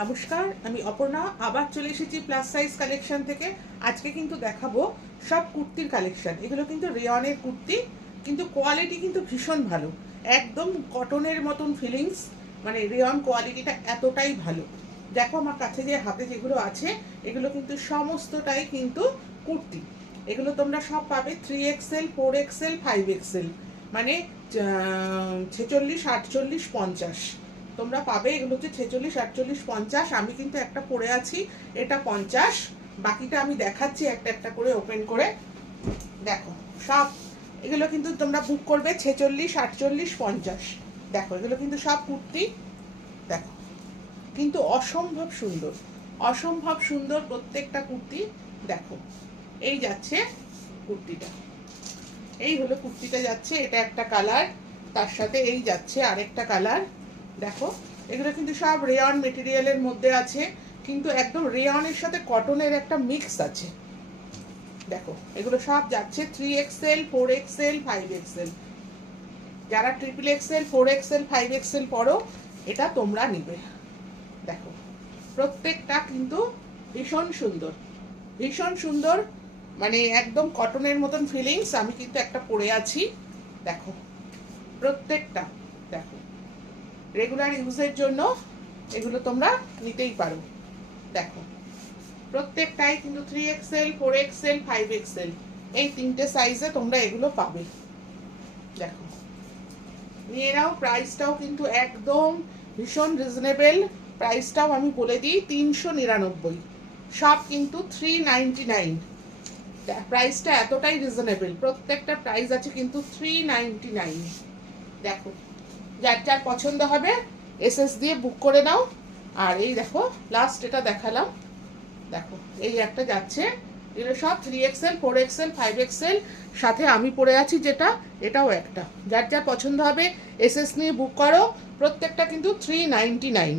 নমস্কার, আমি অপর্ণা আবার চলে এসেছি প্লাস সাইজ কালেকশন থেকে। আজকে কিন্তু দেখাবো সব কুর্তির কালেকশন। এগুলো কিন্তু রেয়নের কুর্তি, কিন্তু কোয়ালিটি কিন্তু ভীষণ ভালো, একদম কটনের মতন ফিলিংস। মানে রেয়ন কোয়ালিটিটা এতটাই ভালো। দেখো আমার কাছে যে হাতে যেগুলো আছে এগুলো কিন্তু সমস্তটাই কিন্তু কুর্তি। এগুলো তোমরা সব পাবে 3XL, 4XL, 5XL, মানে 46, 48, 50 তোমরা পাবে। এগুলো হচ্ছে 46, 48, 50। আমি কিন্তু একটা পরে আছি, এটা 50। বাকিটা আমি দেখাচ্ছি একটা একটা করে ওপেন করে। দেখো সব এগুলো কিন্তু তোমরা বুক করবে 46, 48, 50। দেখো এগুলো কিন্তু সব কুর্তি। দেখো কিন্তু অসম্ভব সুন্দর, অসম্ভব সুন্দর প্রত্যেকটা কুর্তি। দেখো এই যাচ্ছে কুর্তিটা, এই হলো কুর্তিটা যাচ্ছে, এটা একটা কালার, তার সাথে এই যাচ্ছে আরেকটা কালার। দেখো এগুলো কিন্তু সব রেয়ন মেটেরিয়ালের মধ্যে আছে, কিন্তু একদম রেয়নের সাথে কটনের একটা মিক্স আছে। দেখো এগুলো সব যাচ্ছে 3XL, 4XL, 5XL। যারা XXL, 4XL, 5XL পরো এটা তোমরা নিবে। দেখো প্রত্যেকটা কিন্তু ভীষণ সুন্দর, ভীষণ সুন্দর, মানে একদম কটনের মতন ফিলিংস। আমি কিন্তু একটা পরে আছি। দেখো প্রত্যেকটা, দেখো রেগুলার ইউজের জন্য এগুলো তোমরা নিতেই পারো। দেখো প্রত্যেকটাই কিন্তু 3XL, 4XL, 5XL, এই তিনটে সাইজে তোমরা এগুলো পাবে। দেখো নিয়ে নাও। প্রাইসটাও কিন্তু একদম ভীষণ রিজনেবল। প্রাইসটাও আমি বলে দিই 399, সব কিন্তু 399। প্রাইসটা এতটাই রিজনেবল, প্রত্যেকটা প্রাইস আছে কিন্তু 399। দেখো যার যার পছন্দ হবে এসএস দিয়ে বুক করে নাও। আর এই দেখো লাস্ট এটা দেখালাম, দেখো এই একটা যাচ্ছে। এগুলো সব 3XL, 4XL, 5XL, সাথে আমি পরে আছি যেটা, এটাও একটা। যার যার পছন্দ হবে এসএস নিয়ে বুক করো। প্রত্যেকটা কিন্তু 399।